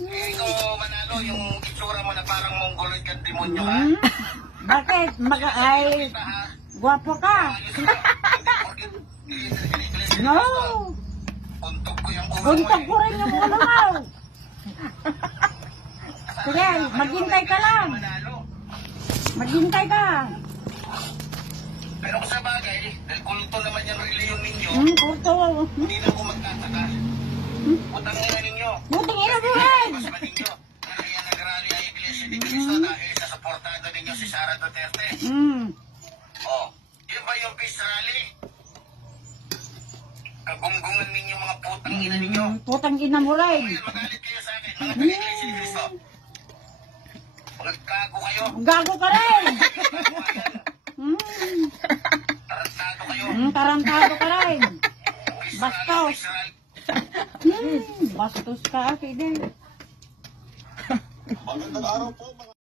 Ikaw, Manalo, yung itsura mo na parang mongoloid kang demonyo ka. Bakit? Ay, guwapo ka. No. Untok ko yung ulo mo Buntog ko rin yung ulo mo. Sige, maghintay ka lang. Maghintay ka. Pero kung sa bagay, dahil kulto naman yung reliyon ninyo, Kurto. hindi na ako magtataka. Utang nila ninyo. Buting ina mo rin. Mas ba ninyo? Kaya nag-rally ang Iglesia ni Cristo dahil sa suportado ninyo si Sara Duterte. Oh, yun ba yung peace rally? Kagunggungan ninyo mga putang ina ninyo. Putang ina mo rin. Ngayon, magalit kayo sa akin, mga taga-Iglesia ni Cristo. Magkago kayo. Gago ka rin. Tarantado kayo. Tarantado ka rin. Peace Bastos. rally. Bastos ka, Fidel. Magandang araw po mga